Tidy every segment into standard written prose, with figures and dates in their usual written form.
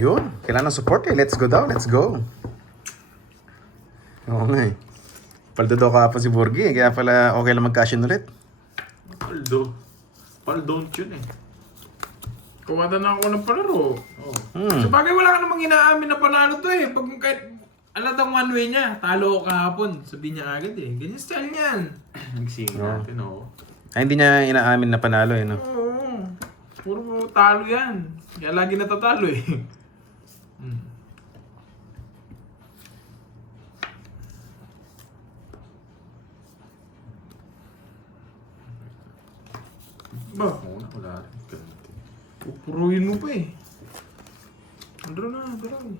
Yun, kailangan ng support eh. Let's go daw, let's go. Oo nga eh. Paldo daw kahapon si Borgie eh. Kaya pala okay lang mag-cash in ulit. Paldo. Paldo yun eh. Kuwada na ako ng palaro. Oh. So bagay wala ka namang inaamin na panalo to eh. Pag kahit alatang one way niya, talo ko kahapon. Sabihin niya agad eh. Ganyan style niyan. Nagsingin natin, oh. Ay, hindi niya inaamin na panalo eh, no? Oo. Puro talo yan. Kaya lagi natatalo eh. Ba? Oo na, wala rin. Ganti. Pupuruin mo pa eh. Andro na, draw eh.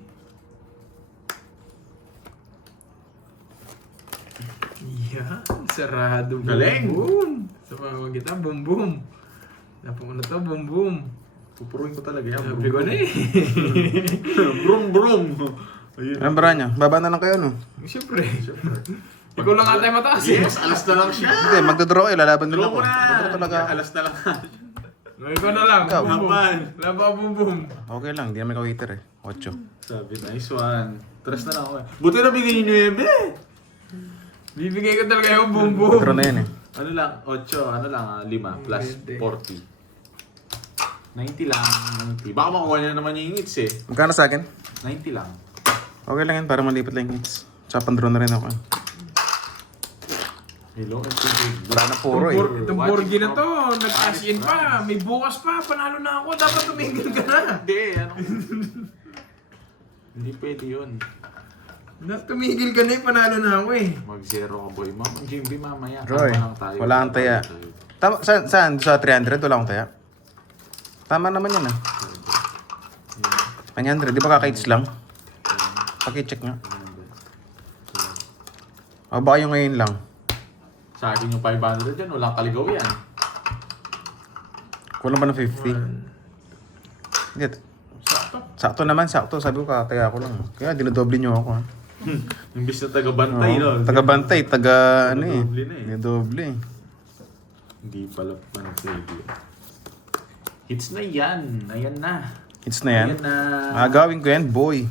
Yan, sarado. Galing. Boom. Sa pamamagitan, boom boom. Napong na to, boom boom. Pupuruin ko talaga yan. Sabi ko na eh. Brum brum. Ayun. Anong bara niya? Baba na lang kayo, no? Siyempre. Ikaw lang ata yung mataas eh. Yes, alas na lang siya. Hindi, magdodraw kayo. Lalaban din Draw ako. ko na. Magdodraw talaga. Alas na lang. Ikaw na lang. Ikaw. Boom boom. Laban. Laban, boom boom. Okay lang, hindi naman ikaw hater eh. 8. Sabi, nice one. Tres na lang ako eh. Buti na bigay niyo 9. Bibigay ko talaga yung boom boom. Draw na yan eh. Ano lang, 8, ano lang, 5 plus 40. 90 lang, 90. Baka makuha niya naman yung hits eh. Magkano sa akin? 90 lang. Okay lang yan, para malipat lang yung hits. Tsaka pandraw na rin ako. Hello, and Wala na puro eh. Itong Borgie na to, nag-cash in pa. May bukas pa, panalo na ako. Dapat tumigil ka na. Hindi, ano. Hindi pwede yun. Tumigil ka na eh, panalo na ako eh. Mag-zero ka boy. Mama, JB mamaya. Roy, Tama lang tayo. wala kang taya. Tama, saan? Sa 300? Wala akong taya. Tama naman yan ah. 900, di ba kaka-hits lang? Paki-check nga. O baka yung ngayon lang. Sa akin yung 500 yan, walang kaligaw yan. Kulang ba ng 50? Hindi. Sakto naman, sakto. Sabi ko kakataya ako lang. Kaya dinodoble nyo ako ha. Imbis na taga-bantay, no? Taga-bantay, ano eh. Dinodoble na eh. Dinodoble eh. Hindi pala pwede. Hits na yan. Ayan na. Hits na yan. Ayan na. Gagawin ko yan, boy.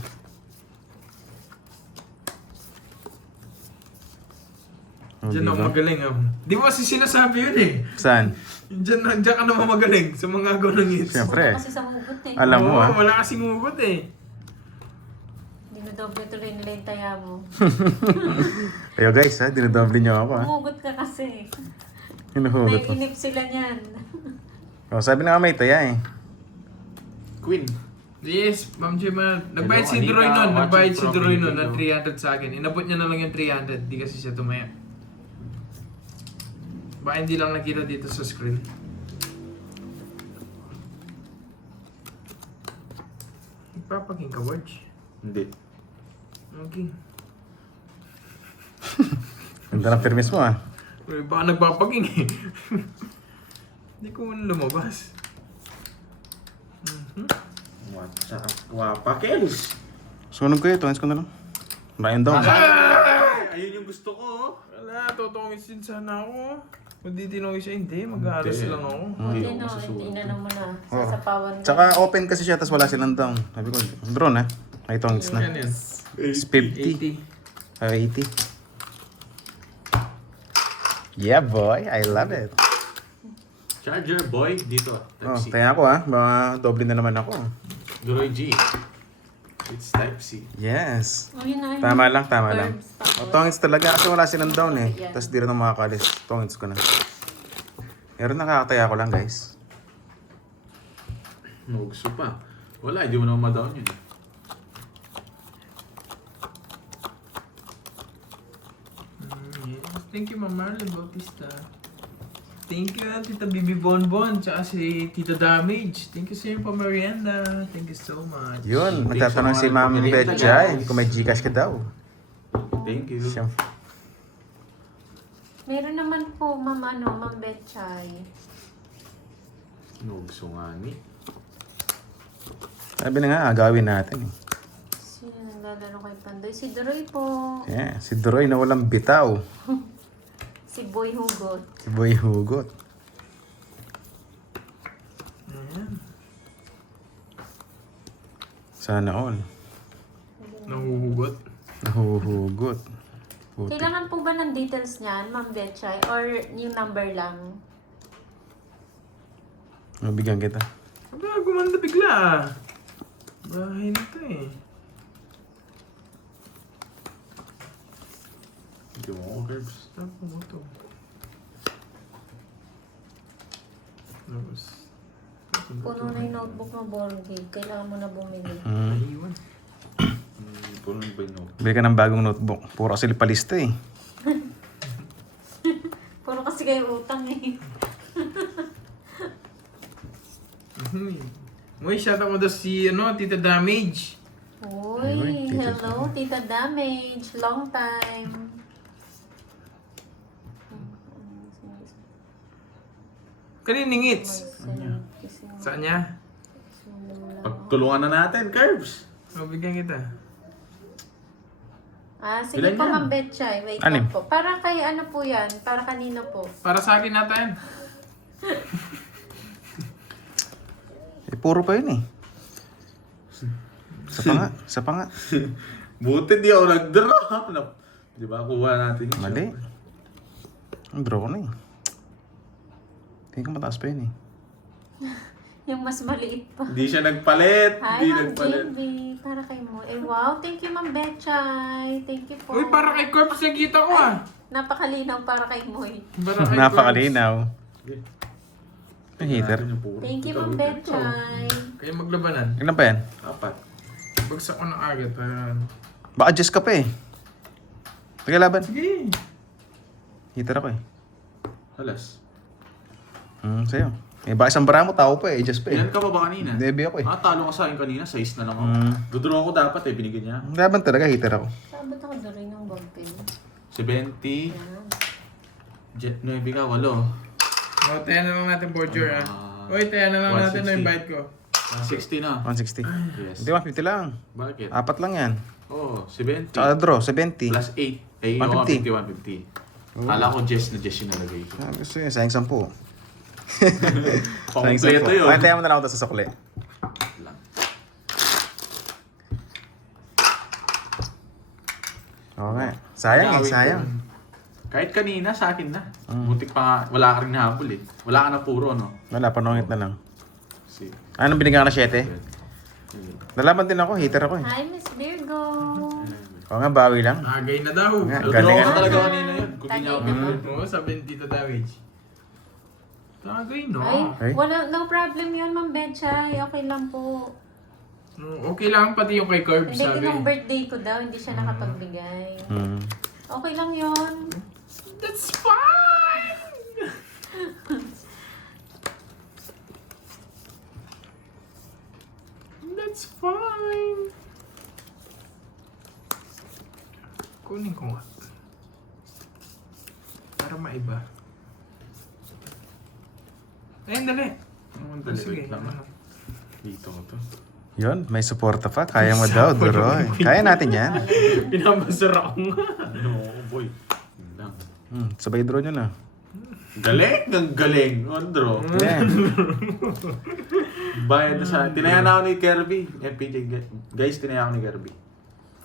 Diyan ako magaling ah. Di mo kasi sinasabi yun eh. Saan? Diyan ka naman magaling sa mga agaw ng hits. Siyempre. Kasi sa hugot eh. Alam mo Oo, ah. wala kasing hugot eh. Dinodoble tuloy nila yung taya mo. Ayo guys ha, dinodoble nyo ako ha. Humugot ka kasi. Hinuhugot ko. Naiinip sila niyan. Oh, sabi na nga may taya eh. Queen. Yes, Ma'am Gemma. Nagbayad Hello, si Droy Anita. nun. Nagbayad si Watching Droy from nun ng Iloilo. 300 sa akin. Inabot niya na lang yung 300. Di kasi siya tumaya. Baka hindi lang nakita dito sa screen. Nagpapaking ka, Warge? Hindi. Okay. Ganda ng permis mo ah. Uy, baka nagpapaking eh. Hindi ko muna lumabas. Wapakels. Sunog ko ito, ko na lang. Ryan down. Ayun yung gusto ko. oh. Wala, totongis din sana ako. Kung di tinongis siya, hindi. Mag-aaras Hindi. lang ako. Hindi Buti ako no, masusunod. inano mo na. Oh. Sasapawan ka. Tsaka open kasi siya, tapos wala silang down. Sabi ko, drone ha. Ay, itong hits na. Yan yan. It's 50. 80. 80. Yeah boy, I love it. Charger boy. Dito. Oh, Type C. taya ako ha. Baka doble na naman ako. Droid G. It's Type C. Yes. Oh, yun na, yun. Tama lang, tama lang. Verbs, tapos. O, tongits talaga kasi wala silang down eh. Yeah. Tapos di rin ako makakalis. Tongits ko na. Pero nakakataya ko lang guys. Nugso pa. Wala, hindi mo naman ma-down yun. Yes. Thank you, Ma'am Marlene Bautista. Thank you, Tita Bibi Bonbon, tsaka si Tita Damage. Thank you sa iyong pamerienda. Thank you so much. Yun, Thanks magtatanong sa si mga Ma'am pamilya, Betchay guys. kung may Gcash ka daw. Thank you. Siyempre. Meron naman po, Ma'am Betchay. Nugso nga ni. Sabi na nga, agawin natin eh. Sino naglalaro kay Pandoy? Si Droy po. Yeah, si Droy na walang bitaw. Si Boy Hugot. Si Boy Hugot. Ayan. Sana all. Nahuhugot. Nahuhugot. Puti. Kailangan po ba ng details niyan, Ma'am Betchay? Or yung number lang? Mabigyan kita. Aba, gumanda bigla ah. Bahay na to eh. Hindi mo ako, Curbs. Tapo mo to. Tapos, Puno na yung notebook mo, Borgi. Kailangan mo na bumili. naiwan. Puno ba yung note? Bili ka ng bagong notebook. Puro kasi palista eh. Puro kasi kayo utang eh. Uy, shout out mo daw si Tita Damage. Uy, Uy, Tita hello, Tita Damage. Long time. Kaninong hits? Saan niya? Pagtulungan na natin, Curbs. Mabigyan kita. Sige Ilan po, yan? Ma'am Betchay. Wait Anim. lang po. Para kay ano po yan? Para kanino po? Para sa akin natin. Eh, puro pa yun eh. Isa pa nga. Buti di ako nag-draw. Di ba? Kuha natin yun. Mali. Ang draw ko na eh. Tingin ko mataas pa yun eh. Yung mas maliit pa. Hindi siya nagpalit. Hi, Hindi Ma'am nagpalit. JB. Para kay mo. Eh, wow. Thank you, Ma'am Betchay. Thank you po. Uy, para kay Corpse nakita ko ah. Napakalinaw para kay Moy. Para kay Napakalinaw. Sige. Ang heater. Natin yung puro. Thank you, Ikaw, Ma'am ikaw. Betchay. Kaya maglabanan. Ilan pa yan? 4. Bagsak ko ng agad. Baka adjust ka pa eh. Sige, laban. Sige. Heater ako eh. Halas. Sa'yo. Eh, baka isang bara mo, tao pa eh. Adjust pa eh. Ilan ka pa ba kanina? Debi ako eh. Talo ka sa akin kanina. 6 na lang ako. Dudraw ko dapat eh. Binigyan niya. Laban talaga, heater ako. Sabot ako doon rin ng ballpen. 70. Yan. Jet 9 ka. 8. O, tayo na lang natin Borger ah. Uy, tayo na lang natin 160. na invite ko. 60 na. 160. Yes. Hindi, 150 lang. Bakit? Apat lang yan. Oh, 70. Tsaka draw, 70. Plus 8. Eh, 150. 150. Kala ko Jess na Jess yung nalagay ko. Ah, gusto yun, sayang 10. Pang-kompleto yun. Ay, tayo mo na lang ako sa sukli. Lang. Okay. Sayang eh, Gawin ko sayang. yun. Kahit kanina, sa akin na. Butik pa nga, wala ka rin nahabol eh. Wala ka na puro, no? Wala, panungit na lang. Si. Anong binigyan ka na 7? Nalaban din ako, heater ako eh. Hi, Miss Virgo. Oo nga, bawi lang. Agay na daw. Nga, Dudraw galing ko nga. talaga kanina yun. Kung di niya ako pinag- Oo, sabi ni Tita Damage. Tagay no. Ay, Ay. no problem yun, Ma'am Betchay. Okay lang po. Okay lang pati yung kay Corpse Hindi, sabi. nung birthday ko daw, hindi siya nakapagbigay. Okay lang yun. That's fine! That's fine. Kunin ko nga. Para maiba. Ayun, dali. Ang dali, Sige. wait lang ah. Dito ko to. Yun, may suporta pa. Kaya mo daw, Duroy. Kaya natin yan. Pinabasura ako nga. Ano ako, boy? Yun lang. Sabay draw nyo na. Galing! Ang galing! Andro. Yeah. Bayad na sa... Tinaya na ako ni Kirby. FPJ. Guys, tinaya ako ni Kirby.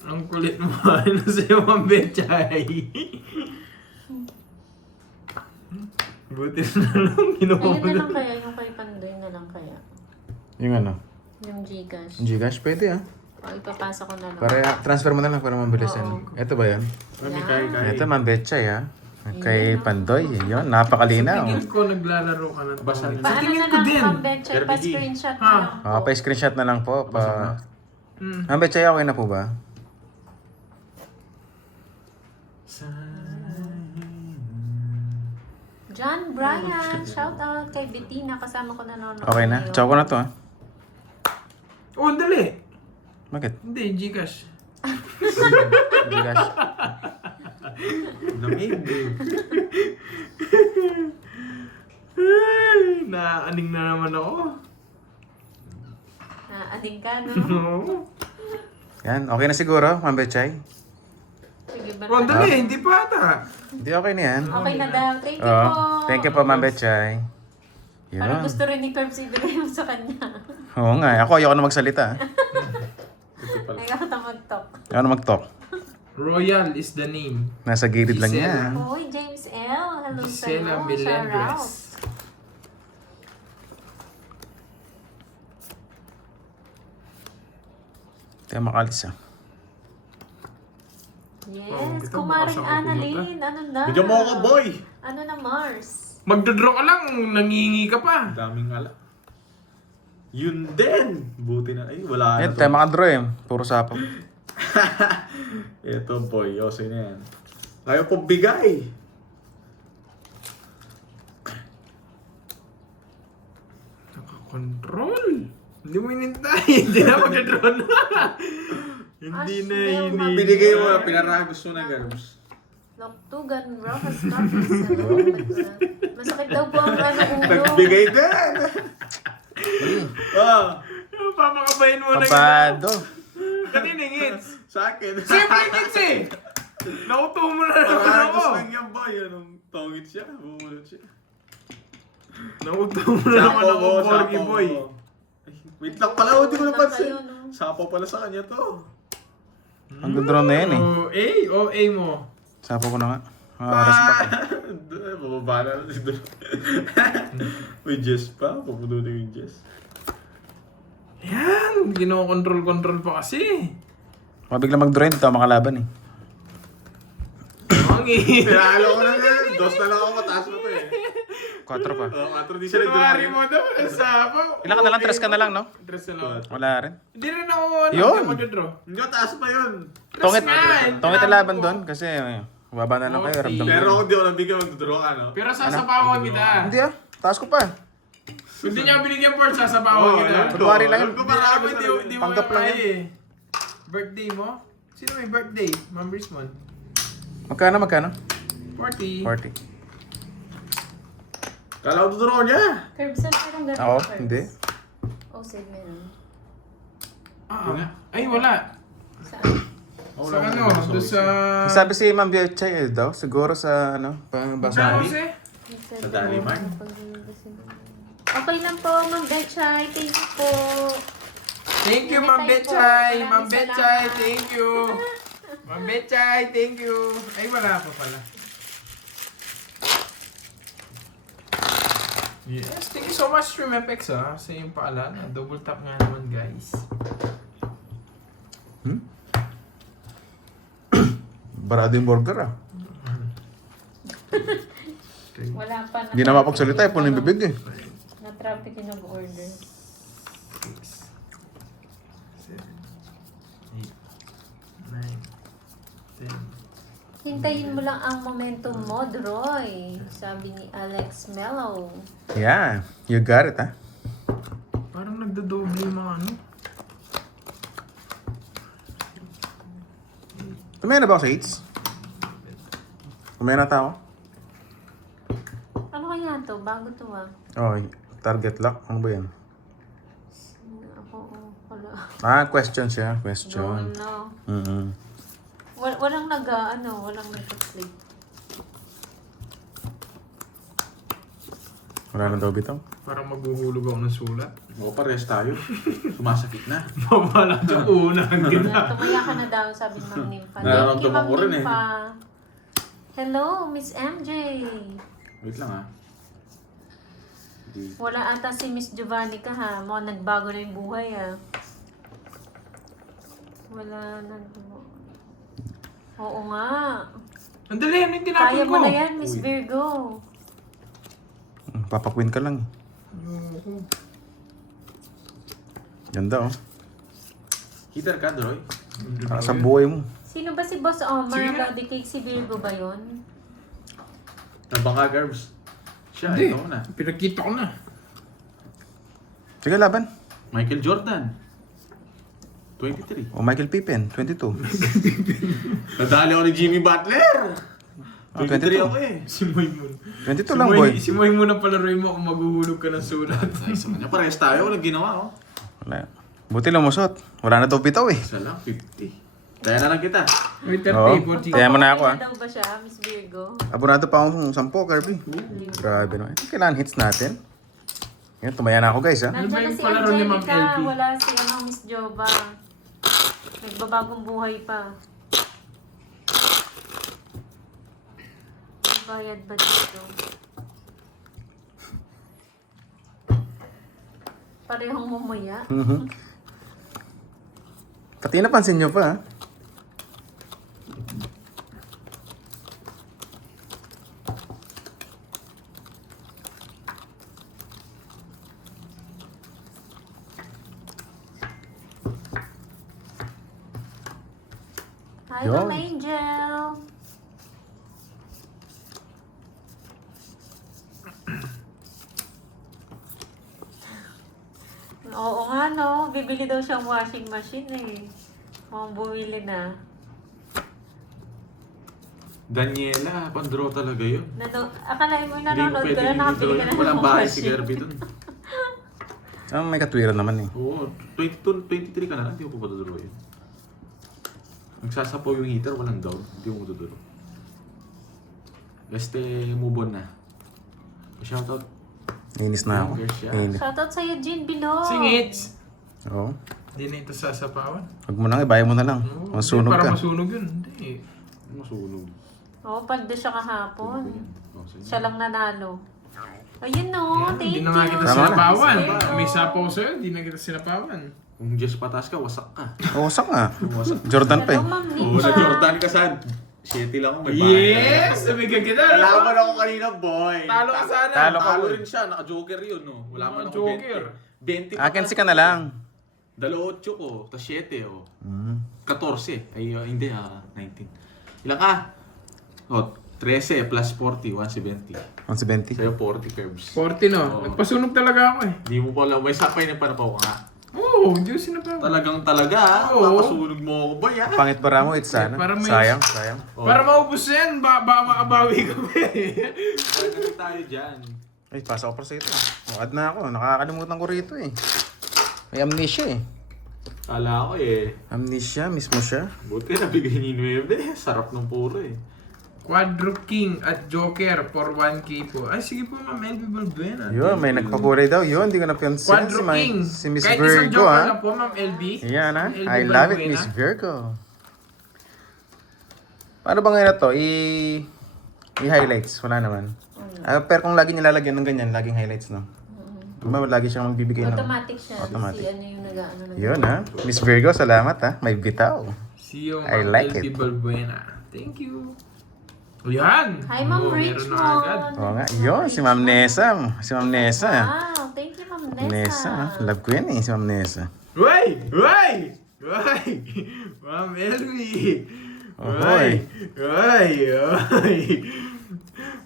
Ang kulit mo. Ano sa'yo, Ma'am Betchay? Buti na lang ginawa Ayun mo na na. lang kaya, yung kay Pandoy na lang kaya. Yung ano? Yung Gcash. Gcash, pwede ah. O, ipapasok ko na lang. Para transfer mo na lang para mabilis yan. Ito ba yan? Kami kaya. Ito, Ma'am Betchay ah. Kay Pandoy. Yun, napakalinaw. Tingin ko naglalaro ka ng Basa Tony. na. Sa Paano tingin na ko lang, din. Ma'am Betchay? Kirby. Pa-screenshot na Ha? lang po. Pa-screenshot na lang po. Hmm. Ma'am Betchay, okay na po ba? John Bryan, shout out kay Bettina. Kasama ko nanonood. Okay na? ngayon. Choco na to ah. Oh, dali. Bakit? Hindi, Gcash. Gcash. Lamig. Ay, naaning na naman ako. Aning ka, no? Oo. Yan, okay na siguro, Ma'am Betchay. Sige ba? Oh, dali. Hindi pa ata. Hindi okay na yan. Okay na daw. Thank you Oh, po. thank you po, Ma'am Betchay. Parang Yun. gusto rin ni Curbs ibigay mo sa kanya. Oo nga, ako ayoko na magsalita. Ano mag-talk? Royal is the name. Nasa gilid lang Gisela. niya. Hoy, James L. Hello Gisela sa'yo. Melendres. Kaya makalis ah. Yes, kita, Kumaring baka saan ka Annalyn. Ano na? Bigyan mo ako, boy! Ano na, Mars? Magdodraw ka lang, nangingi ka pa. Daming ala. Yun din! Buti na. Ay, wala Eh, na tayo makadraw eh. Puro sapaw. Ito, boy. Yosay na yan. Ayaw po bigay. Nakakontrol. Hindi mo inintay. Hindi na magdodraw na. Hindi na ini. Binigay mo na, pinaragos mo na, Garbs. Loktugan, Rojas Coffee. Salamat. Masakit daw po ang ulo. Nagbigay din! Oh, Papakabayin mo na Papado. Kanina ngits. sa akin. Siyempre ngits eh. Nauto mo na naman Paragos ako. lang yan, boy. Anong tongit siya? Bumulot siya. Nauto mo na naman ako, Borgie boy. Ay, wait lang pala, hindi ko napansin. Kayo, no? Sapaw pala sa kanya to. Ang draw na yan eh. O A mo. Sapaw ko na nga. Oras ba? Bababa na lang si Dro. May Jess pa. Papununin yung Jess. Yan, gino-control pa kasi. Mabigla mag-draw hindi tayo makalaban eh. Mangi. Pinalo ko na nga. Dos na lang ako, mataas na to eh. 4 pa. Oo, 4 di siya Kunwari nag-draw. mo daw, sapaw. Ilan ka na lang? 3 ka na lang, no? Tres na lang. Wala rin. Hindi rin ako ano, Yun. mag-draw. Hindi, taas pa yun. Tongit, nga, tongit ang laban ko. doon kasi baba na lang kayo. Okay. Ramdam Pero ko. kung di ako nabigyan, magdodraw ka, no? Pero sasapawan kita. Hindi ah. Taas ko pa. Kung di niya binigyan part, sasapawan kita. Kunwari lang yun. Alam ko marami Hindi, sa hindi mo Panggap lang kaya eh. Birthday mo? Sino may birthday? Ma'am Brisman. Magkano? 40. 40. Kala ko dodraw niya. Curbs, saan parang ganun? Ako? Curbs? Hindi. Oh, save me nun. Ay, wala. Saan? Sa ano? Doon sa... Sabi si Ma'am Biochay daw, siguro sa basa. Dami? Sa Daliman? Okay lang po, Ma'am Betchay. Thank you po. Thank you, Ma'am Betchay. Ma'am Betchay, thank you. Ma'am Betchay, thank you. Ay, wala pa pala. Yes, thank you so much, Streamepex sa iyong paalala. Double tap nga naman, guys. Barado yung burger ah. Wala pa na. Hindi na mapagsalita eh, puno yung bibig eh. Na-traffic yung nag-order. 6, 7, 8, 9, 10. Hintayin mo lang ang momentum mo, Droy. Sabi ni Alex Mello. Yeah, you got it ah. Parang nagdadoble yung mga ano. Kumain na ba ako sa eats? Kumain na tao? Ano kaya to? Bago to ah. Oh, target lock. Ano ba yan? Ako, wala. Question siya. Question. No. Walang walang nag-click. Wala na daw bitaw. Parang maghuhulog ako ng sulat. Oo, pares tayo. Sumasakit na. Mawala sa una. Tumaya ka na daw, sabi ni Ma'am Nympha. Thank you, Nararamdaman Ma'am ko rin eh. Nympha. Hello, Miss MJ. Wait lang ah. Wala ata si Miss Giovanni ka ha. Mukhang nagbago na yung buhay ah. Wala na. Oo nga. Ang dali, ano yung tinapon Kaya ko? mo na yan, Miss Virgo. Papakwin ka lang. Ganda oh. Heater ka, Droy? Sa buhay mo. Sino ba si Boss Omar? Sige na. Lodi Cake si Virgo ba yun? Nabanga, Garbs. Siya, Hindi. ikaw na. Pinagkita ko na. Sige, laban. Michael Jordan. 23. O Michael Pippen, 22. Nadali ako ni Jimmy Butler. 23 ako eh. Si Moymun. 22 lang, boy. Si Moymun na palaroin mo kung maghuhulog ka ng sulat. Ay, sa kanya, parehas tayo. Walang ginawa, oh. Wala. Buti lumusot. Wala na daw bitaw eh. Isa lang, 50. Kaya na lang kita. May Oo. 30, 40. Kaya mo na ako, Papakita ah. daw ba siya, Miss Virgo? Abonado pa akong 10, Kirby. Grabe naman. Kailangan hits natin. Yan, tumaya na ako guys ha. Ano ba Nandiyan na yung si palaro ni Ma'am Angelica. LB? Wala si Miss Jova. Nagbabagong buhay pa. May bayad ba dito? Parehong mumuya. Pati napansin nyo pa, ha? Hi, Yun. Ma'am Angel. Oo nga, no? Bibili daw siyang washing machine eh. Mukhang bumili na. Daniela, pandraw talaga yun. Akalain mo Hindi ko nanonood ka pwede na, nakabili ka na ng walang bahay si washing. Kirby dun. May katwiran naman eh. Oo, 22, 23 ka na lang, hindi mo pa paduduro yun. Nagsasapaw yung heater, walang down, hindi mo maduduro. Move on na. Shoutout. Nainis na ako. Girls, yeah. Nainis. Shoutout sa'yo, Jean Bilog. Singits! Oo. Hindi na ito sasapawan. Huwag mo nang, ibaya mo na lang. Masunog Para ka. masunog yun. Hindi. Masunog. Oo, paldo siya kahapon. Oh, sige. Siya lang nanalo. Ayun no, thank Hindi you. na nga kita Tama na. sinapawan. Sige. May sapaw sa'yo, hindi na kita sinapawan. Kung just patas ka, wasak ka. Wasak nga. Wasak. Jordan pa eh. Hello, Ma'am Oo, Licha. sa Jordan ka saan? Shitty lang ako, may bahay. Yes! Sabi ka kita. Nalaman ako kanina, boy. Talo ka sana. Talo ka, Talo boy. rin siya, naka-joker yun, no? Wala man ako Joker. 20. 20 Akin si ka na lang. 2.8 ko, tas 7 oh. Hmm. 14. Ay, hindi 19. Ilan ka? Oh, 13 plus 40, 170. 170. Sa'yo 40 curves. 40 no. Oo. Nagpasunog talaga ako eh. Di mo pala, may sapay na panapaw ka nga. Oo, hindi ko sinapawan. Talaga, Oo. papasunog mo ako ba yan? Pangit para mo, it's sana. Para may- Sayang, sayang. Oh. Para maubos yan, makabawi ka pa eh. Pwede tayo dyan. Ay, pasa ko pa sa ito. Muad na ako. Nakakalimutan ko rito eh. May amnesia eh. Kala ko eh. Amnesia, mismo siya. Buti nabigay ni 9. Sarap ng puro eh. Quadro King at Joker for 1K po. Ay, sige po ma'am, Elby Balbuena. Yun, may nagpakulay daw. Yun, hindi ko napansin. Quadro King. Si Miss Kahit isang Virgo, Joker ha? lang po, ma'am LB. Yan, ha? Elby I love it, Balbuena. Miss Virgo. Paano ba ngayon na to? I-highlights. Wala naman. Pero kung lagi nilalagyan ng ganyan, laging highlights, no? Diba, lagi siyang magbibigay ng... Automatic siya. Automatic. Si ano yung nag-ano na. Yun, ha? Miss Virgo, salamat, ha? May bitaw. See you, I ma'am like LB it. Balbuena. Thank you. O yan! Hi, Ma'am Oo, meron na agad. Richmond. Oo nga. Yun, si Ma'am Nessa. Si Ma'am Nessa. Wow, thank you, Ma'am Nessa. Nessa. Love ko yan eh, si Ma'am Nessa. Uy! Uy! Uy! Ma'am Elby! Ahoy. Uy! Uy!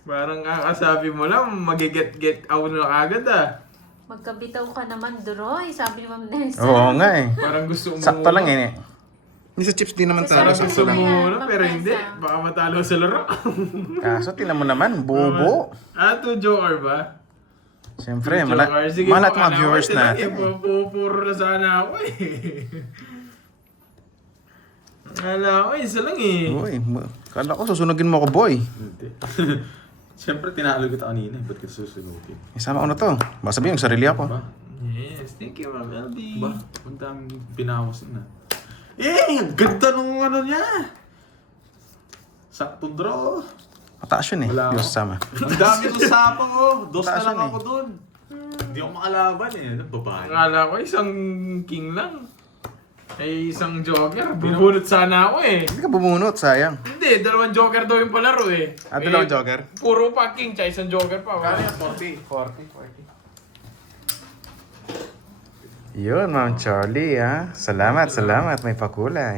Parang kakasabi mo lang, magiget-get out na agad ah. Magkabitaw ka naman, Duroy, sabi ni Ma'am Nessa. Oo nga eh. Parang gusto mo... Sakto lang eh. Hindi sa chips din naman talo. Sa Gusto Sakto lang. mo Ma'am na, pero Nessa. hindi. Baka matalo sa laro. Kaso tinan mo naman, bubo. To Joker ba? Siyempre, Joker. Sige malat po, mga alam ko, viewers sila, natin. Puro na sana ako eh. Kala ko, isa lang eh. Uy, kala ko susunugin mo ako, boy. Hindi. Siyempre, tinalo kita kanina. Ba't kita susunugin? Isama ko na to. Baka sabihin, sarili ako. Ba? Yes, thank you, Ma'am LB. Ba? Ang daming pinawas na. Eh! Ang ganda nung ano niya! Sakto draw. Mataas yun eh. Wala Yung ako. sama. Ang dami ng sapang oh. Dos na Taas lang yun ako dun. Hindi ako makalaban eh. Ano, babae. Akala ko isang king lang. Ay, isang joker. Bubunot sana ako eh. Hindi ka bumunot, sayang. Hindi, dalawang joker daw yung palaro eh. Dalawang joker? Puro pa king, tsaka isang joker pa. Kaya Wala. 40. 40. Yun, Ma'am Charlie, ha. Salamat, salamat. May pakulay.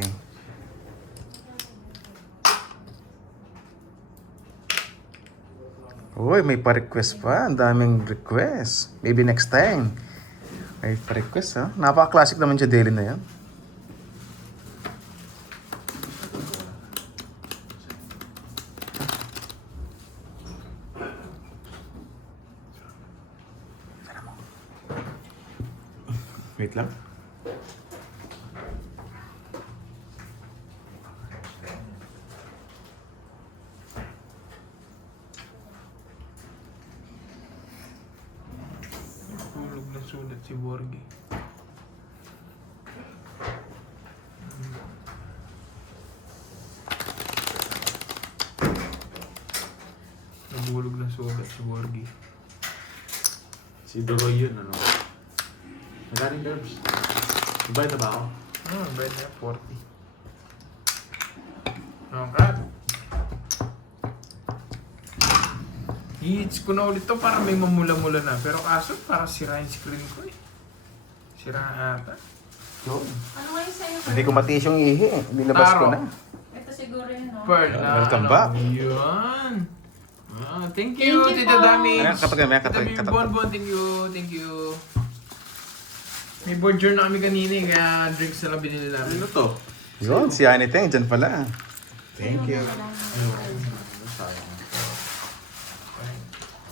Uy, may pa-request pa. Ang daming request. Maybe next time. May pa-request, ha. Napaka-classic naman siya daily na yan. Wait lang. Tulog na sulat si Borgie. si Borgie. Si Doroy yun, ano? Magaling Derbs. Ibayad na ba ako? Bayad na 40. Okay. I-hits ko na ulit to para may mamula-mula na. Pero kaso, para sira yung screen ko eh. Sira ata. Yun. Ano kayo sa'yo? Hindi ko matiis yung ihi. Nilabas ko Taro. na. Ito siguro yun, no? Pearl. Welcome back. Yun. Thank you, Thank you Tita po. Dami. Ayan, kapag may Tita Bibi Bonbon, thank you. Thank you. May board journey na kami kanina eh, kaya drinks na lang binili namin. Ano to? Yun, si Aniteng, dyan pala. Thank you. Sayang.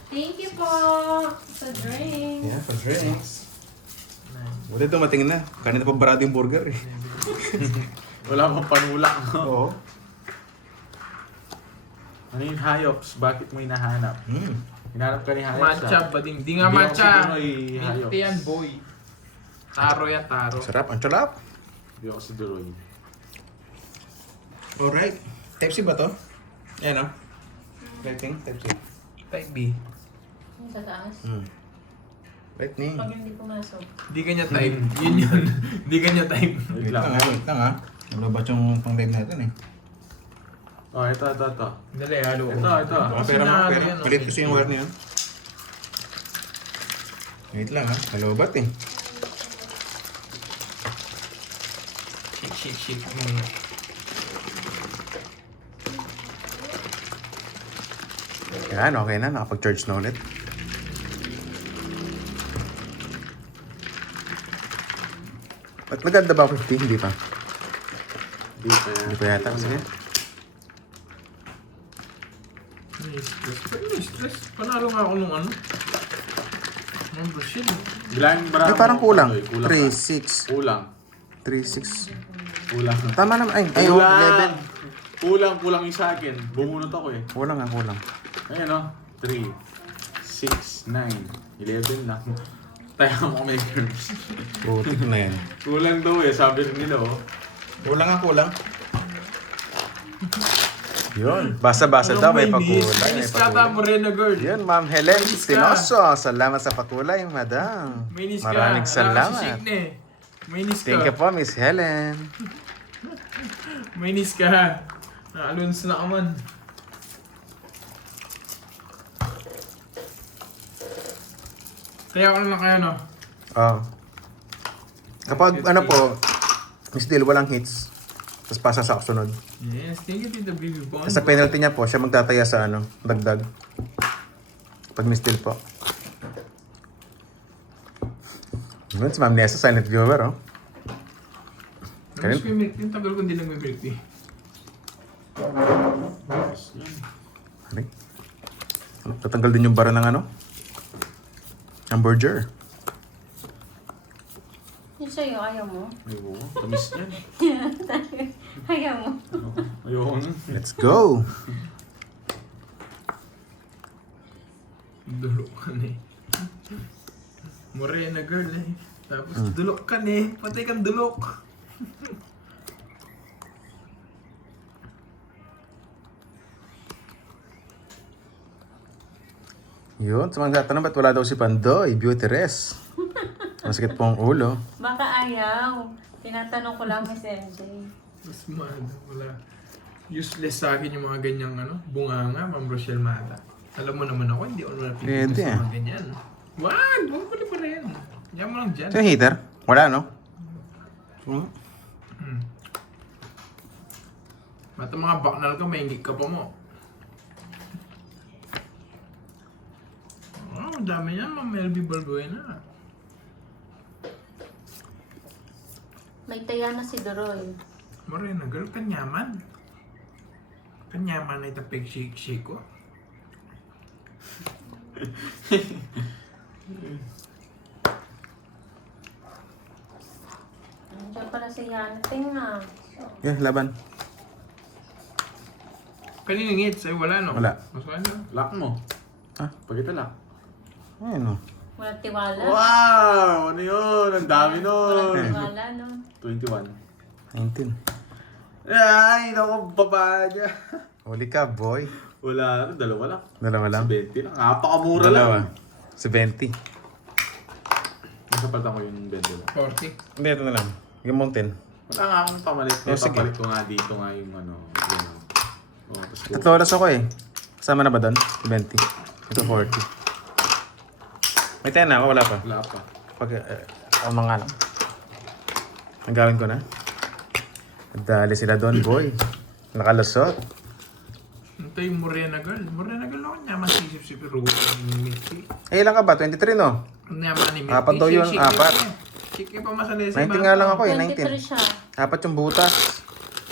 Thank you po sa drink. Yeah, for drinks. Buti dumating na. Kanina pa barado yung burger eh. Wala pang panulak. Oo. Ano yung Hayops? Bakit mo hinahanap? Hinahanap ka ni Hayops? Matcha ba din? Di nga Hindi ako matcha. si Duroy, hayop. Hindi yan, boy. Taro yan, taro. Sarap, ang sarap. Hindi ako si Duroy. Alright. Type C ba to? Ayan o. Lighting, type C. Type B. Yung sa taas. Lightning. Pag hindi pumasok. Hindi kanya type. Yun yun. Hindi kanya type. Wait Wait lang lang. ha, wait lang ha. Nalubat yung pang-live natin eh. Oh, ito. Dali, halo. Ito. Pera mo, Kasi pera. yan, Pilit okay. kasi yung wire niya. Wait lang ha, nalubat eh. Shake. Yan, okay na. Nakapag-charge na ulit. Ba't maganda ba 50? Hindi pa. Hindi pa yan. Hindi pa yata. Sige. May stress. Pero may stress. Panalo nga ako nung ano. Nung Brazil. Bilang Ay, parang kulang. Kulang. 3-6. Kulang. 3-6. Kulang. Tama naman. Ay, oh, 11. Kulang yung sa akin. Bumunot ako eh. Kulang nga, kulang. Ayan o. 3, 6, 9, 11 lang. Tayo mo may girls. Putik na yan. Kulang daw eh. Sabi rin nila oh. Kulang nga, kulang. Yun. Basa-basa daw, may pagkulay. May Minis ka, pagkulay. Morena girl. Yun, Ma'am Helen Minis ka. Tinoso. Salamat sa pakulay, madam. Minis ka. Maraming Alam, salamat. sisig na eh. Minis ka. Thank you po, Miss Helen. Minis ka. Nakaluns na ka man. Kaya ako na lang kaya no. Oh. Kapag ano po, Miss Dil, walang hits. Tapos pasa sa kasunod. Yes, thank you Tita Bibi Bon. Sa penalty niya po, siya magtataya sa ano, dagdag. Pag Miss Dil po. Yun, si Ma'am Nessa, silent viewer, oh. Tapos may milk tea. Tagal ko hindi nag-milk tea. Ano? Tatanggal din yung bara ng ano? Hamburger. Yung sa'yo, ayaw mo? Ayoko. Tamis yan. Ayaw mo. Ayoko na. Let's go! Dulok ka na eh. Morena girl eh. Tapos dulok ka na eh. Patay kang dulok. Yun, sa mga tatanong, ba't wala daw si Pandoy? Beauty rest. Masakit po ang ulo. Baka ayaw. Tinatanong ko lang, Miss MJ. Mas wala. Useless sa akin yung mga ganyang ano, bunganga, Ma'am Rochelle Mata. Alam mo naman ako, hindi ako napipigil Pwede, sa mga ganyan. Wag! Huwag ko pa rin. Yan mo lang dyan. Sino yung heater? Wala, no? Mata mga baknal ka, may hindi ka pa mo. Oh, ang dami yan, Ma'am Melby Balbuena. May taya na si Doroy. Morena girl, kanyaman. Kanyaman na itapig shake ko. Nandiyan pala si Yanting na. Yeah, laban. Kanina ngits ay wala no? Wala. Masukan nyo. Lock mo. Ha? Pagkita lock. Ayun, oh. Walang tiwala. Wow! Ano yun? Ang dami Walang nun. tiwala, no? 21. 19. Ay, naku, baba niya. Huli ka, boy. Wala, dalawa lang. Dalawa lang. 20 lang. Napakamura Dalawa. lang. 70. Nasapatan ko yung 20 lang. 40. Hindi, ito na lang. Yung mountain. Wala nga akong pamalit. Oh, sige. Papalit ko nga dito nga yung ano. Yung, oh, tapos ko. 3 oras ako eh. Kasama na ba doon? 20. Ito 40. May 10 na ako, wala pa. Wala pa. Pag, mga lang. Ang gawin ko na. Dali sila doon, boy. Nakalusot. Ito yung Morena Girl. Morena Girl ako niya masisip si Peru. Eh, ilan ka ba? 23, no? Naman ni Apat daw yun, apat. Chicken pa masanay sa 19 nga lang ako eh, 23 19. siya. Apat yung butas.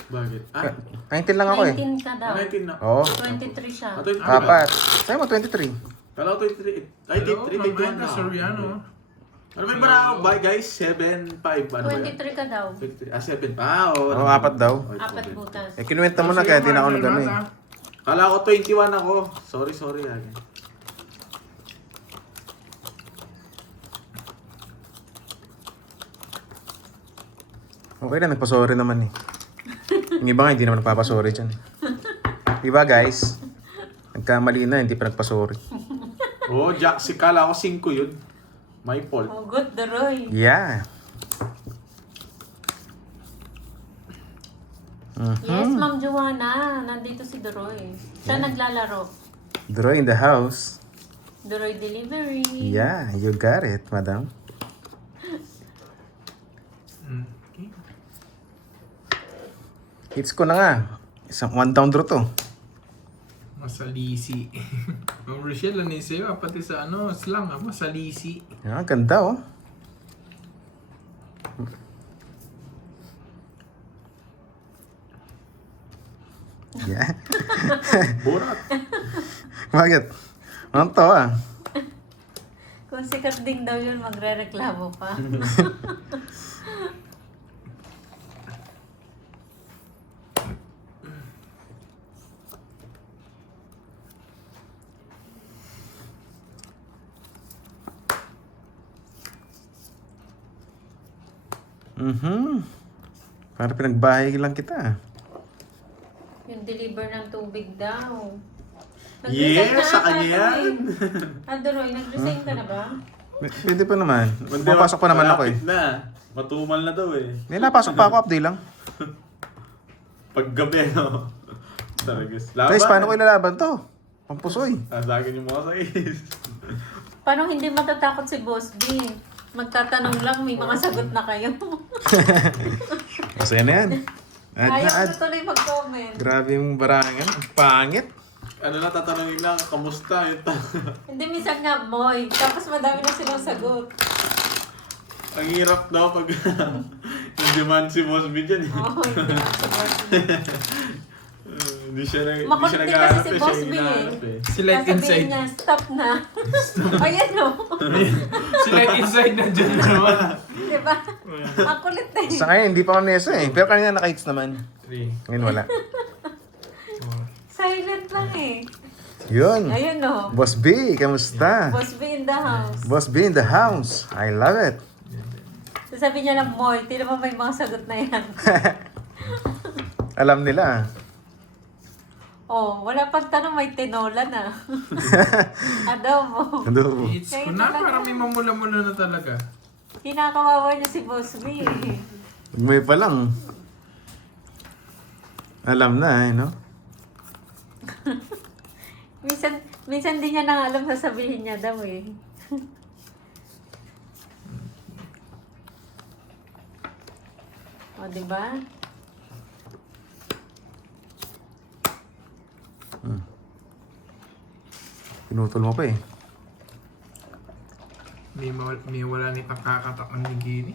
Bakit? Ah, 19 lang ako eh. 19 ka daw. 19 na. Oo. 23 siya. Ah, 23 ba? Apat. Sa'yo mo, 23. Kala ko 23. Ay, 23. 21 na. Soriano. Ano ba yung ako? Bye guys, 7-5. Ano ba yan? 23 ka daw. 23. Ah, 7 pa. Ah, oo. Oo, apat daw. Apat butas. Eh, kinuwenta mo na kaya di na ako nag-ano eh. Kala ko 21 ako. Sorry. Agi. Okay na, nagpasorry naman eh. Yung iba nga, hindi naman nagpapasorry dyan eh. Diba guys? Nagkamali na, hindi pa nagpasorry. Oh, Jack, si kala ko 5 yun. My fault. Oh, good, Daroy. Yeah. Yes, Ma'am Joanna. Nandito si Daroy. Siya naglalaro. Draw in the house. Daroy Delivery. Yeah, you got it, madam. Okay. Hits ko na nga. Isang 1 down draw to. Masalisi. Ang Rochelle, ano yung sa'yo? Pati sa ano, slang, masalisi. Ah, ganda oh. Yeah. Burat. Bakit? Ano to ah? Kung sikat ding daw yun, magre-reklamo pa. Para pinagbahay lang kita. Yung deliver ng tubig daw. Yes, na sa ata, kanya yan. Daroy, nag-resign ka na ba? Pwede pa naman. Papasok pa naman ako eh. Malapit na. Matumal na daw eh. Hindi, napasok pa ako, update lang. Paggabi, no? Talaga. Laban. Guys, paano ko ilalaban to? Pampusoy. Sa akin yung mga sais. Paano hindi matatakot si Boss B? Magtatanong lang, may mga sagot na kayo. Masaya na yan. Add na Ayaw add. ko tuloy mag-comment. Grabe yung barangan. Ang pangit. Ano na, tatanungin lang, kamusta? Yung Hindi, minsan nga, Moy. Tapos madami na silang sagot. Ang hirap daw pag yung demand si Boss B dyan eh. Oo, hindi na si Boss B. Hindi siya Makulit din kasi si Boss B eh. Sila Sasabihin inside. niya, stop na. Ayan o. Sila inside na dyan naman. Diba? Ang kulit eh. Sa ngayon, hindi pa ako nesa eh. Pero kanina naka-hits naman. 3. Ngayon wala. Silent lang eh. Yun. Ayun o. Boss B, kamusta? Boss B in the house. Boss B in the house. I love it. Sasabihin niya lang, Moy, tila mo may mga sagot na yan. Alam nila. Oh, wala pang tanong, may tinola na. Adobo. Adobo. It's ko na, parang may mamula-mula na talaga. Kinakawawa niya si Boss B. May pa lang. Alam na eh, no? minsan din niya nang alam sasabihin niya daw eh. O, diba? Pinutol mo pa eh. May wala ni pakakatakang ni Gini.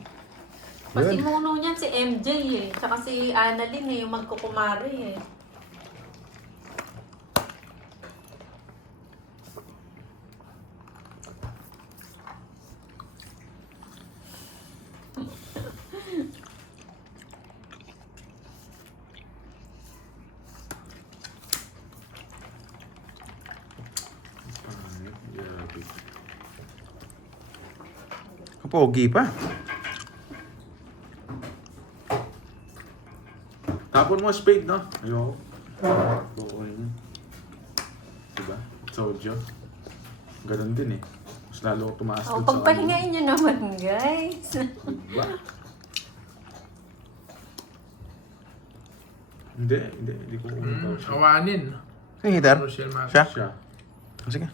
Pasimuno niyan si MJ eh. Tsaka si Annalyn eh, yung magkukumari eh. Pogi pa. Tapon mo spade, no? Ayoko. Okay. Sojo. Ganun din eh. Mas lalo ko tumaas Oh, dun sa pagpahingain nyo naman, guys. Diba? Hindi ko kunin daw siya. Awanin. Sino hitter? Rochelle Martin. Siya? Siya. Sige.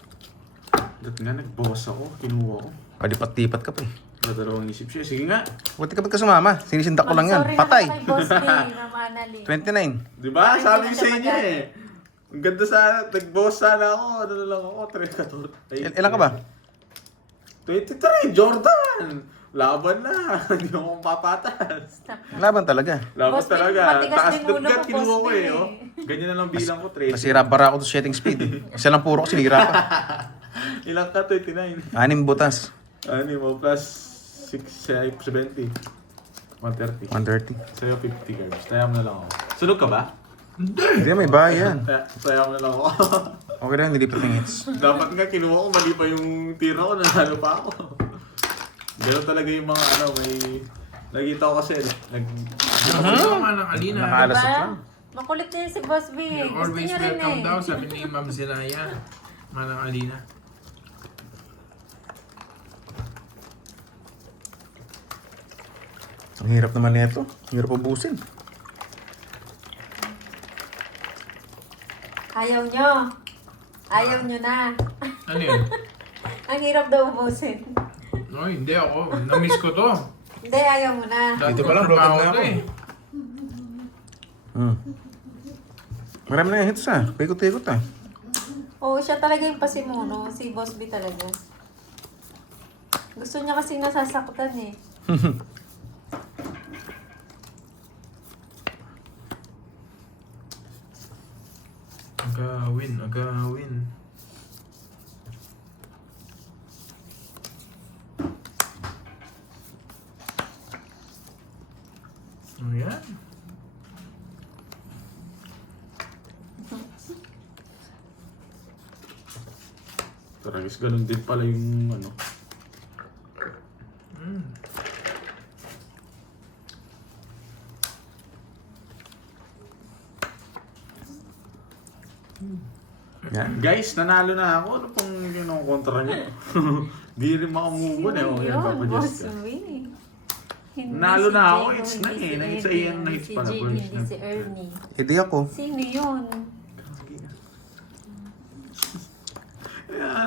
Dati nga nag-boss ako, kinuha ko. Palipat-tipat ka pa eh. Dadalawang isip siya. Sige nga. Buti ka ba't ka sumama? Sinisindak ko lang yan. Sorry Patay. naman kay Boss D, Mama Annalyn. 29. Diba? Parang Sabi hindi ko na sa siya inyo mag-ano. eh. Ang ganda sana, nag-boss sana ako. Ano na lang ako, 3-14. Ilan ka ba? 23, Jordan! Laban na. Hindi ako papatas. Stop na. Laban talaga. Laban Boss, talaga. matigas Taas din ulo dagdag, ko, kinuha Boss ko D eh. Oh. Ganyan na lang bilang ko, 3. Nasira para ako sa shooting speed eh. Isa lang puro ko sinira pa. Ilang ka, 29. 6 butas. Ano mo, plus 6, 70. 130. 130. Sa'yo 50 carbs. Taya mo na lang ako. Sunog ka ba? Hindi, may bayan. Taya mo na lang ako. Okay na, nilipat ng hits. Dapat nga kinuha ko, mali pa yung tira ko, nanalo pa ako. Gano'n talaga yung mga ano, may... Nakita ko kasi, Ito nga ng Alina. Nakalasot Diba? lang. Makulit din si Boss B. You're Gusto always niya rin welcome eh. daw, sabi ni Ma'am Zenaya. Manang Alina. Ang hirap naman nito. Ang hirap ubusin. Ayaw nyo. Ayaw nyo na. Ano yun? Ang hirap daw ubusin. No, hindi ako. Na-miss ko to. Hindi, ayaw mo na. Dati Dito ko pala, trabaho broken na to ako. eh. Marami na yung hits ah. Paikot-ikot ah. Oo, siya talaga yung pasimuno. Si Boss B talaga. Gusto niya kasing nasasaktan eh. Agawin, agawin. Oh, yan. Taragis, ganun din pala yung ano. Mm. Yan. Guys, nanalo na ako. Ano pong kontra niyo? Di rin makamubon eh. Okay, Yun, Papa Boss Jessica. B. Hindi Nalo si na ako, Diego, it's hindi na si eh. Nahit sa Ernie, iyan, nahit hindi si pala, Jade, boys. hindi si Ernie. Hindi ako. Sino yun?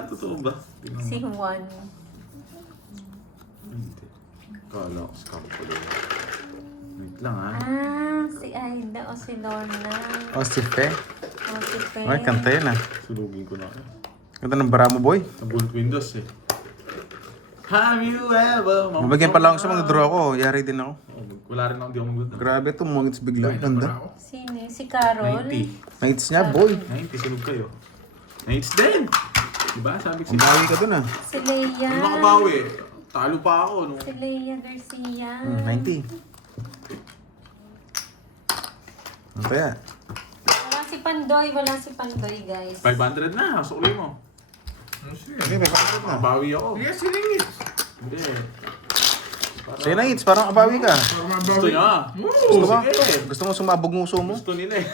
Totoo ba? Tingnan mo. Si Juan. Hindi. Kala ko scam ko lang. Wait lang ha. Ah, si Aida o si Lorna. O, si Fe. O si Pe. Ay, kanta yan ah. Sunugin ko na. Ganda ng bara mo, boy. Sa bolt windows eh. Have you ever... Mabagyan pala ako sa mga draw ko. Yari din ako. Oh, wala rin ako, di ako mag Grabe ito, mga hits bigla. Wala Ganda. ako. Sino? Si Carol. 90. Nights niya, boy. 90, sunog kayo. 90 din! Diba? Sabi ko Umawi ka dun ah. Si Leia. Hindi makabawi. Talo pa ako. No? Si Leia Garcia. 90. Ano kaya? Wala si Pandoy. Wala si Pandoy, guys. 500 na, sukli mo. Ano siya? Hindi, may kapatid na. Makabawi ako. Sige, silingit. Hindi. Sa'yo na hits, parang kabawi ka. Para mabawi. Gusto niya. Gusto mo? Sige. Gusto mo sumabog nguso mo? Gusto nila eh.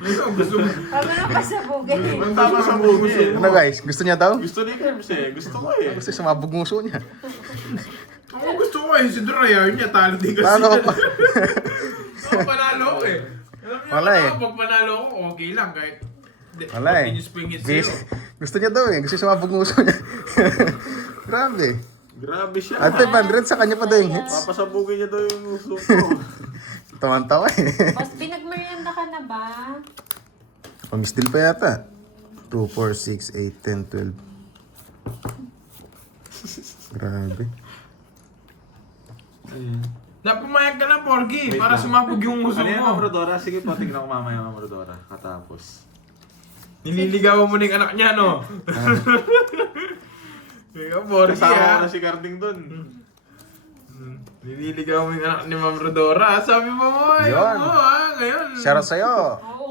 Ito, gusto mo. Tama na pasabugin. Ang tama sa bugi eh. Ano guys, gusto niya daw? Gusto ni Kerbs eh. Gusto ko eh. Gusto sumabog nguso niya. Ako gusto ko eh, si Dryer niya, talo din kasi. Paano ko pa? Ako panalo ko eh. Alam niyo Wala naman eh. ako, pag panalo ko, okay lang kahit... Wala eh. Pingis-pingis Guys, sa'yo. gusto niya daw eh. Gusto sumabog nguso niya. Grabe. Grabe siya. At 500 sa kanya pa daw yung hits. Papasabugin niya daw yung uso ko. Tawan-tawa eh. Boss, pinagmerienda ka na ba? Pang-steal pa yata. 2, 4, 6, 8, 10, 12. Grabe. Ayan. Napumayag ka na, Porgy, Wait para lang. sumabog yung uso Ano yan, mo. Mamrodora? Sige po, tignan ko mamaya Mamrodora. Katapos. Nililigawan mo na yung anak niya, no? Ikaw, Porgy, Kasama ko ha? na si Carding dun. Nililigawan mo yung anak ni Ma'am Rodora. Sabi mo, ayaw Yun. mo, ha? Ngayon. Shoutout sa'yo.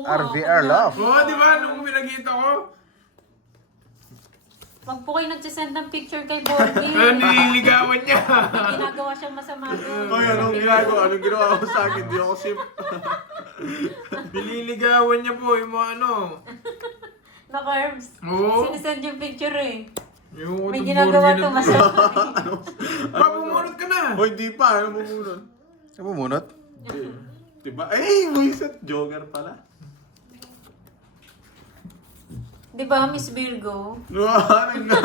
RVR Love. Oo, di ba? Nung pinagkita ko, Wag po kayo nagsisend ng picture kay Borgie. nililigawan niya. Ginagawa siyang masama doon. Ay, anong ginagawa? Anong ginawa ko sa akin? Di ako simp. Nililigawan niya po yung mga ano. Na-carbs. Oo. Sinisend yung picture eh. Yung May utang ginagawa burger to na- masarap. Pa, bumunot ka na! Hoy, di pa. Ano mo muna? Ano bumunot? Diba? Eh, Moiset. Joker pala. Di ba, Miss Virgo? Ano nga?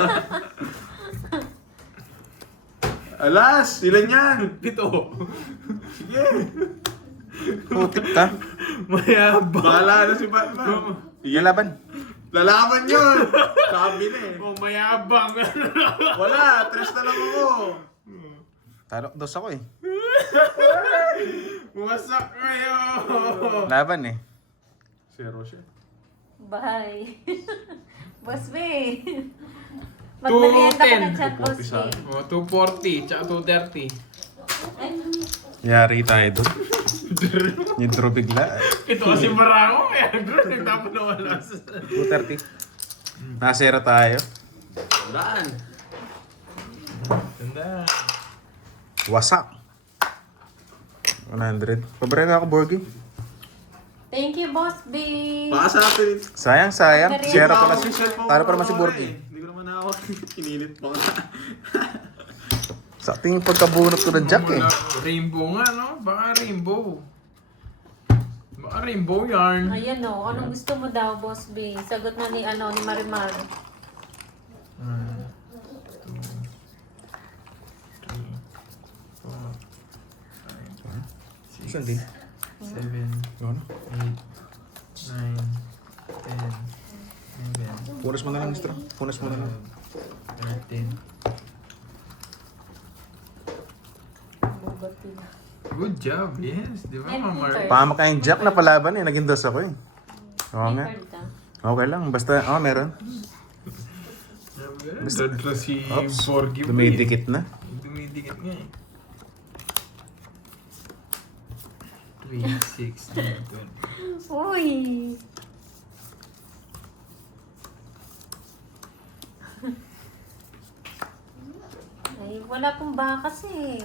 Alas! Ilan yan? 7. Sige. Putik ka. Mayabang. Bahala na si Batman. Lalaban. Lalaban yun! Sabi na eh. Oh, mayabang. Wala, 3 na lang ako. Talo, 2 ako eh. Wasak kayo! Laban eh. 0 siya. Bye. Boss B. Magmerienda ka ng chat, Boss B. Oh, 240, tsaka 230. Yari tayo doon. Yung draw bigla. Ito kasi marako, kaya bro, nagtapon na wala sa... 230. Nasera tayo. Daan. Ganda. Wasak. 100. Pabrega ako, Borgie. Thank you, Boss B. Paasa natin. Sayang. Sera pala si... Cellphone Talo ko pala si ako Borgie. eh. Hindi ko naman ako. Kinilit pa nga. Sa tingin pagkabunot ko ng jack eh. Rainbow nga, no? Baka rainbow. Baka rainbow yarn. Ayan o, anong gusto mo daw, Boss B? Sagot na ni Marimar. 1, 2, 3, 4, 5, 6, Saan din? 7, Ano? 8, 9, 10, 11, Punas mo na lang, Mr. Punas mo na lang. 13. Good job, yes. Di ba, Mama? Pama kayong jack na palaban eh. Naging 2 ako eh. Oo May nga. card ka. Okay lang. Basta, meron. Dadla si Oops. Borgie. Dumidikit na. Dumidikit nga eh. 3, 6, 9, 12. Uy! Ay, wala pong bakas eh.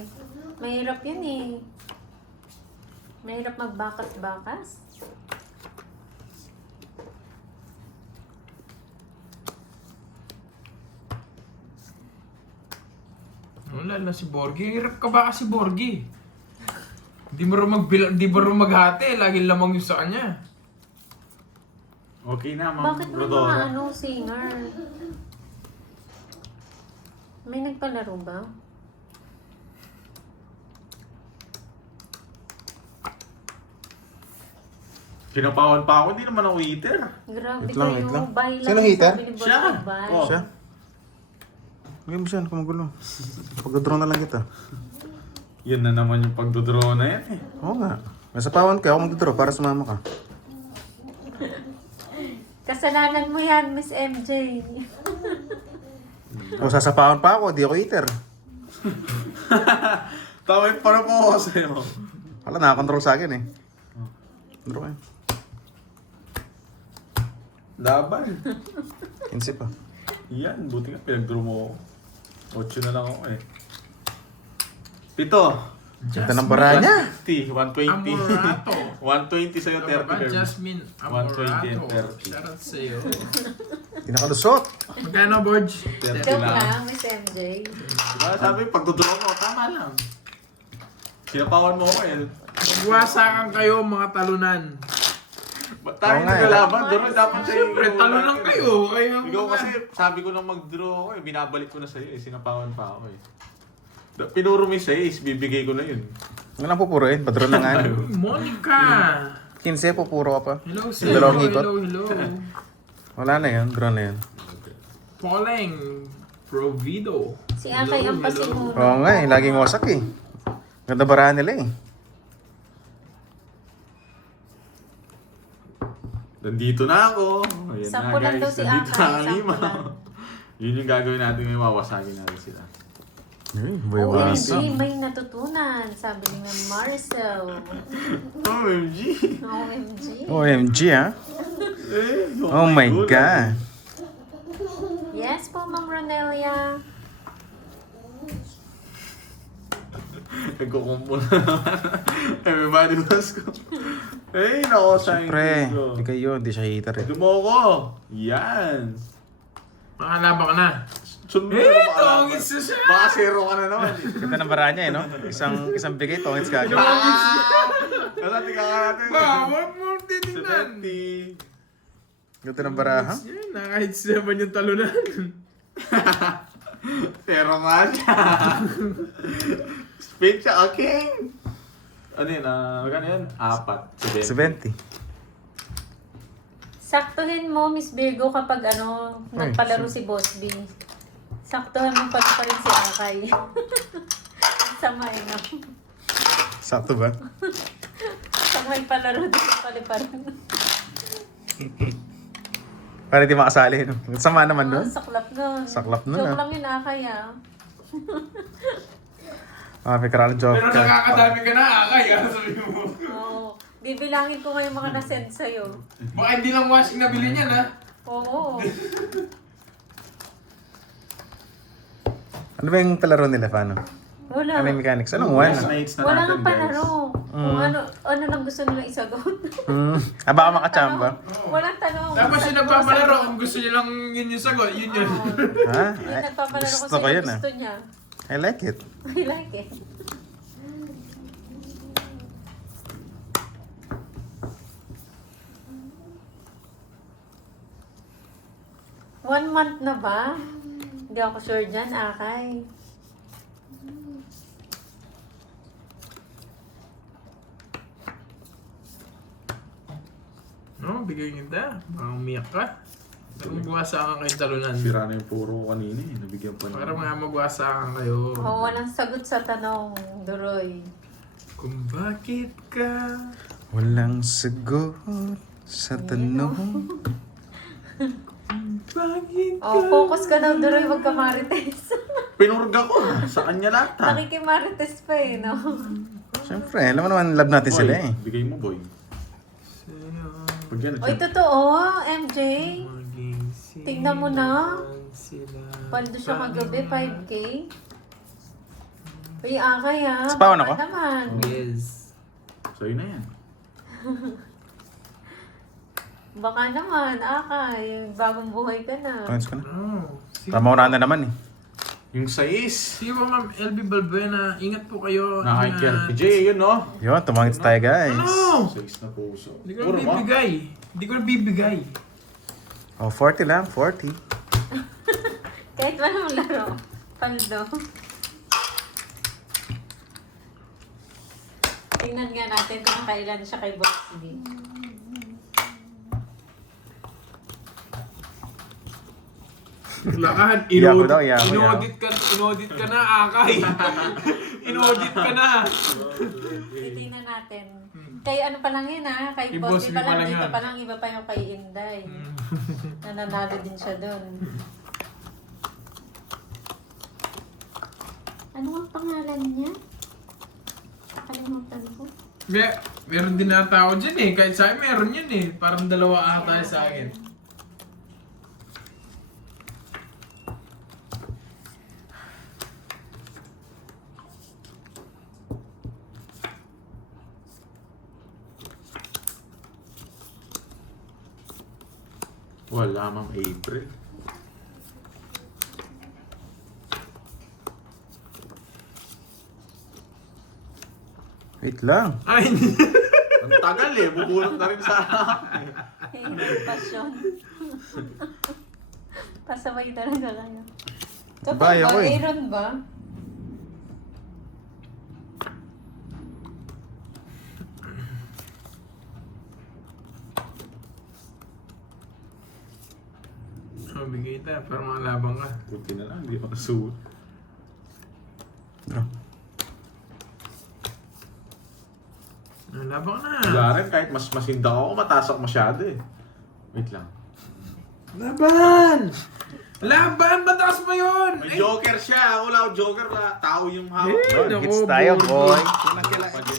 Mahirap yun eh. Mahirap magbakas-bakas. Wala na si Borgie. Hirap ka ba kasi Borgie? Di mo rin maghati. Lagi lamang yung sa kanya. Okay na, Ma'am Bakit may mga Rodora. singer? May nagpalaro ba? Pinapawan pa ako. Hindi naman ako eater. Grabe Wait lang, kayo. wait lang. Bye lang. Sino hater? Sabi ni Boss Siya. B, bye. Oh. Siya? Huwag mo siya. Kumugulo. Pagdadraw na lang kita. Yan na naman yung pagdodraw na yan eh. Oo nga. Nasa pawan ka. Ako magdadraw para sumama ka. Kasalanan mo yan, Miss MJ. O sasapawan pa ako. Di ako eater. Tama yung para po ako sa'yo. Wala, nakakontrol sa akin eh. Draw kayo. Laban. Insip pa. Yan, buti nga pinag-draw mo ako. 8 na lang ako eh. 7. Ganda ng bara niya. 120. Amorato. 120 sa'yo, 30 Tama ba? Herb. Jasmine 120 and Amorato. 30. Shoutout sa'yo. Pinakalusot. Magkano, Borge? 30 Joke lang. lang, Miss MJ. Diba, sabi, pagdodraw mo, tama lang. Sinapawan mo ako eh. Magwasakan kayo mga talunan. Ba't tayo Oo nga eh. naglalaban? Doon dapat sa'yo. Siyempre, talunan kayo. Kayo Ikaw kasi, sabi ko nang mag-draw ako eh, binabalik ko na sa'yo eh, sinapawan pa ako eh. Pinuro mo yung sa'yo, bibigay ko na yun. Ano lang pupuruin? Padraw na nga. Monica! 15, pupuro ka pa. Hello, Yung sir. dalawang ikot. Hello. Wala na yun. Draw na yun. Poleng. Provido. Si Akay ang pasimuno. Oo nga eh. Laging wasak eh. Ganda barahan nila eh. Nandito na ako. Ayan Sampu na lang guys, daw si nandito Akay, na ang sampu 5. lang. Yun yung gagawin natin ngayon, mawasagin natin sila. Buiwas. OMG, may natutunan. Sabi ni Ma'am Marcel. OMG! OMG. OMG ah. Eh, Oh my God. Yes po, Ma'am Ronelia. Nagkukumpo na naman. Everybody was ko. Eh, nako sa Siyempre, ko. hindi kayo, hindi siya hater eh. Dumoko. Yan. Makalaba ka na. Sunod Eh, na ba tongits na siya. Baka zero ka na naman. Ganda ng bara niya eh, no? Isang bigay, tongits ka agad. Nasa tika ka natin. Huwag mo titignan. 70. Ganda ng baraha. Yan, naka-hits naman yung talunan. Zero nga siya. Spin siya, okay. Ano yun? Magkano yun? 4. 70. Saktuhin mo, Miss Virgo, kapag nagpalaro si Boss B. Saktuhin mo pati pa rin si Akay. Sama eh, no? Sakto ba? Pag may palaro din pali pa rin. Para di makasali, no? Sama naman Oh, nun. saklap nun. Saklap nun, Joke ah. lang yun, Akay, ah. May karang joke Pero ka. nakakadami ka na, Akay, sabi mo. Oo. Bibilangin ko ngayon mga nasend sa'yo. Baka hindi lang washing nabili niyan, ha? Oo. Ano ba yung palaro nila, paano? Wala. Ano yung mechanics? Anong one? Nights na Wala natin, nang palaro. Kung Mm. ano lang gusto nila isagot. Baka makachamba. Walang tanong. Tapos yung Sagot nagpapalaro, sagot. kung gusto niya lang yun yung sagot, yun yun. Oo. Ha? Yung nagpapalaro ko Gusto ko sa'yo, yun, ah. gusto niya. I like it. I like it. One month na ba? Hindi ako sure dyan, Akay. No, bigay kita. Baka umiyak ka. Parang magwasakan kayo talunan. Sira na yung puro kanina eh. Nabigyan pa Para na. mga magwasakan kayo. Oh, walang sagot sa tanong, Duroy. Kung bakit ka... Walang sagot sa tanong. Bakit ka... Oh, focus ka daw, Duroy. Huwag ka marites. Pinurga ko ha. Sa kanya lahat ha. Nakikimarites pa eh, no? Siyempre, alam mo naman, love natin sila eh. Bigay mo boy. Sa'yo Pag yan, Oy, totoo, MJ. maging Tingnan mo na. sila. Paldo siya kagabi, 5K. Uy, Akay ha. Sa pawan ako? Baka naman. Yes. sa'yo na yan. Baka naman, Akay. Bagong buhay ka na. Tongits ko na. Oh. Tama na naman eh. Yung 6. Si Ma'am LB Balbuena, ingat po kayo. Nakakikir. PJ, yun no? Yun, tumangits tayo guys. Ano? 6 na puso. Hindi ko na bibigay. Hindi ko na bibigay. Oh, 40 lang, 40. Kahit walang laro. Paldo. Tingnan nga natin kung kailan siya kay Boss B. Lakan, Yako daw, yako, inaudit ka na, Akay. Inaudit ka na. Titingnan natin. Kay ano pa lang yun ha? Kay Kay Boss B pa lang, dito yun. pa lang, iba pa yung kay Inday. Nananalo din siya doon. Ano ang pangalan niya? Nakalimutan ko. Meron din ata ako dyan eh. Kahit sa akin meron yun eh. Parang dalawa ata sa akin. Wala Ma'am April. Wait lang. Ay, Ang tagal eh. Bubulot na rin sa Pasyon. Pasaway talaga kayo. Kapag Bye, ba? ako eh. Aaron ba? bigay tayo. Pero malabang ka. Puti na lang. Hindi pa nasuot. Oh. Malabang na. Wala rin. Kahit mas masindak ako, mataas ako masyado eh. Wait lang. Laban! Laban! Mataas pa yun! May joker siya. Ako lang joker na. Tao yung hawak. Yun, Naku, hits tayo, boy. boy.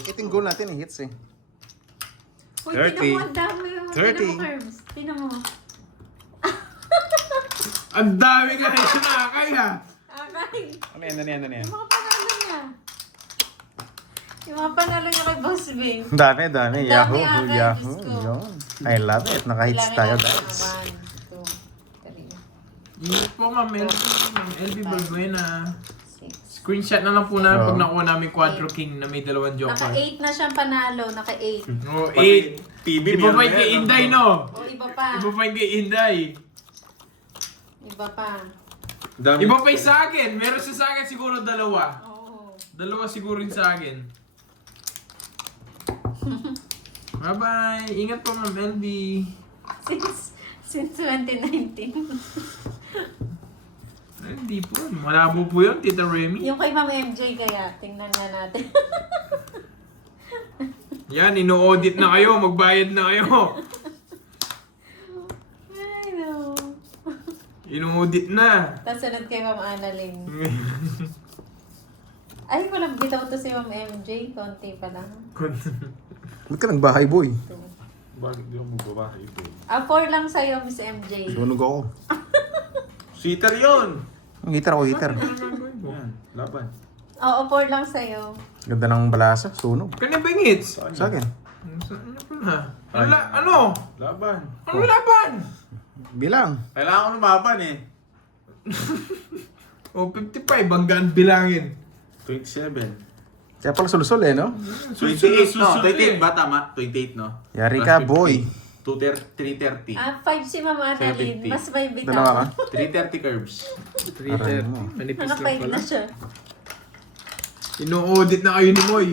Ito yung goal natin, eh, hits eh. Uy, 30. tinan mo, ang dami yung 30. tinan mo, Curbs. Tinan mo. Ang dami nga rin siya nakakay ha! Akay. Ano yan, ano yan, ano yan? Yung mga pangalan niya. Yung mga panalo niya kay Boss Bing. Dami. Dami, Yahoo. agad, Yahoo. Diyos ko. Yun. I love it. Naka-hits tayo, guys. 1, 2, 3, Ingat po, Ma'am LB. Ma'am LB Balbuena. 6. Screenshot na lang po namin Oo. pag nakuha namin Quadro King na may 2 joker. Naka-8 na siyang panalo. Naka-8. Oh, Pati 8. PB Iba pa yung kay Inday, no? O, iba pa. Iba pa yung kay Inday. Iba pa. Dami. Iba pa yung sa akin. Meron siya sa akin siguro 2. Oo. 2 siguro yung sa akin. Bye-bye. Ingat po, Ma'am LB. Since 2019. Ay, hindi po. Malabo po yun, Tita Remy. Yung kay Ma'am MJ kaya, tingnan na natin. Yan, ino-audit na kayo. Magbayad na kayo. I know. Ino-audit na. Tapos sunod kay Ma'am Annalyn. Ay, walang bitaw to si Ma'am MJ. Konti pa lang. Ba't ka nagbahay, boy? 2. Bakit di ako magbabahay ito? 4 lang sa'yo, Miss MJ. Sunog ako. Cheater yun! Ang hitar ako, hitar. Yan, laban. Oo, 4 lang sa'yo. Ganda ng balasa. Sunog. Kanya ba yung hits? Sa akin. Ano pa na? Ay. Ano? Laban. Ano laban? Bilang. Kailangan ko lumaban eh. O, 55. Hanggang bilangin. 27. Kaya pala sulusol eh, no? 28, no? Susunod 28 eh. ba? Tama? 28, no? Yari Plus ka, 50. boy. 330. 5 si Ma'am Annalyn. 70. Mas may Dalawa ka? bitaw. 330 curves. 330. mo. Manipis lang Naka-5 pala. na siya. Ino-audit na kayo ni Moy.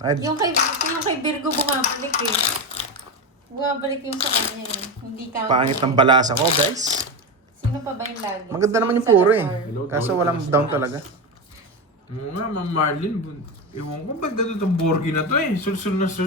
Ay, Yung kay Virgo bumabalik eh. Bumabalik yung sa kanya eh. Hindi count. pangit ng balasa ko, guys. Sino pa ba yung lagi? Maganda naman yung Sa puro eh. Lazar. Kaso walang down talaga. Oo nga, Ma'am Marlene. Ewan ko ba't ganito itong Borgi na to eh. Sul-sul na sul.